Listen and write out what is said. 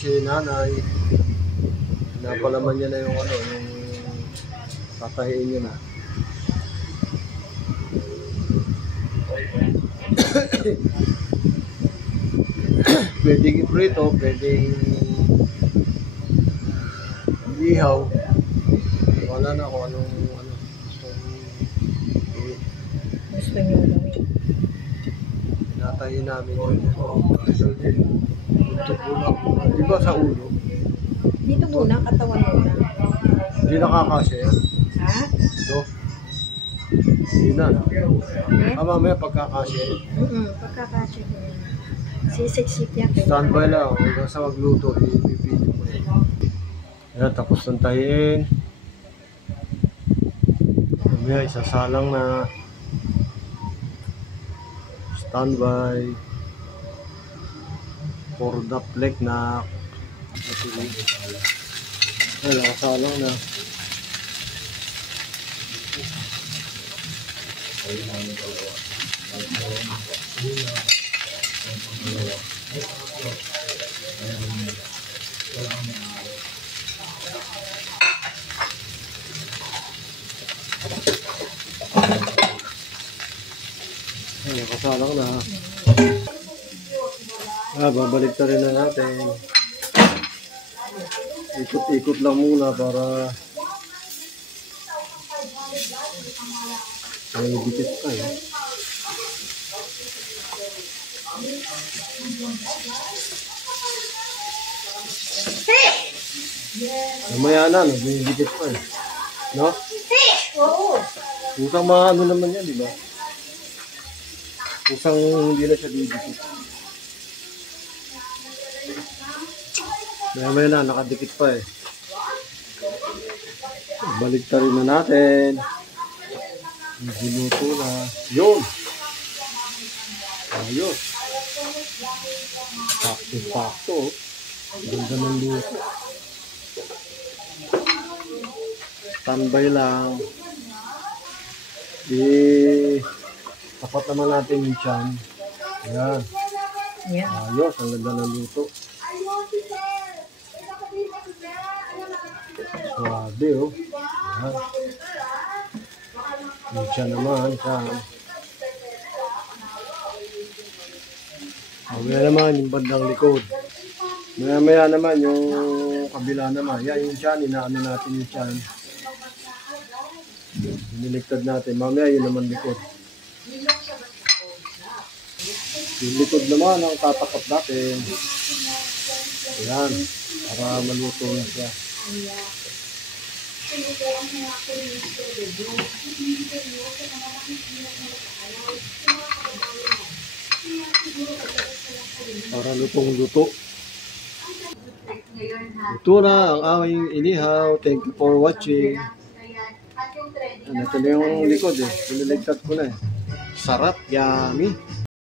Si nanay, napalaman niya na yung ano, yung tatahiin niya na. Pwedeng iprito, pwedeng ihaw. Wala na kung anong gusto niyo gawin. Natayin namin yun. Ito muna. Di ba sa ulo? Dito muna, katawan muna. Hindi nakakasya yan. Ha? Ito. Hindi na. Mamaya pagkakasya yan. Pagkakasya ko yun. Sisik-sik yan. Standby lang. Hanggang sa magluto, ipipito ko yan. Ayan, tapos ng tahiin. Mamaya isasalang na. Standby for the plek na ay nakasalang na. Ay nakasalang na. Babalik na rin na natin. Ikot-ikot lang muna para may dikit pa eh. Mamaya na, no? May dikit pa eh. No? Oo. Pusang maano naman yan, di ba? Pusang hindi na siya didikit. Mamaya na, nakadikit pa eh. Balik na rin na natin. Giluto na. Yun! Ayos. Sakto-sakto. Ganda ng luto. Standby lang. Tapat naman natin yung tiyan. Ayan. Ayos, ang ganda ng luto. Suwabe oh. Ayan. Yung tiyan naman. Mamaya naman yung bandang likod. Mamaya naman yung kabila naman. Yan yung tiyan, inaano natin yung tiyan. Iniligtad natin. Mamaya yun naman likod. Yung likod naman ang tatakap natin. Ayan. Para maluto na siya. Para lutong-luto. Ito na ang aming inihaw. Thank you for watching. Ito na yung likod eh. Piniligtad ko na eh. Sarap, yummy.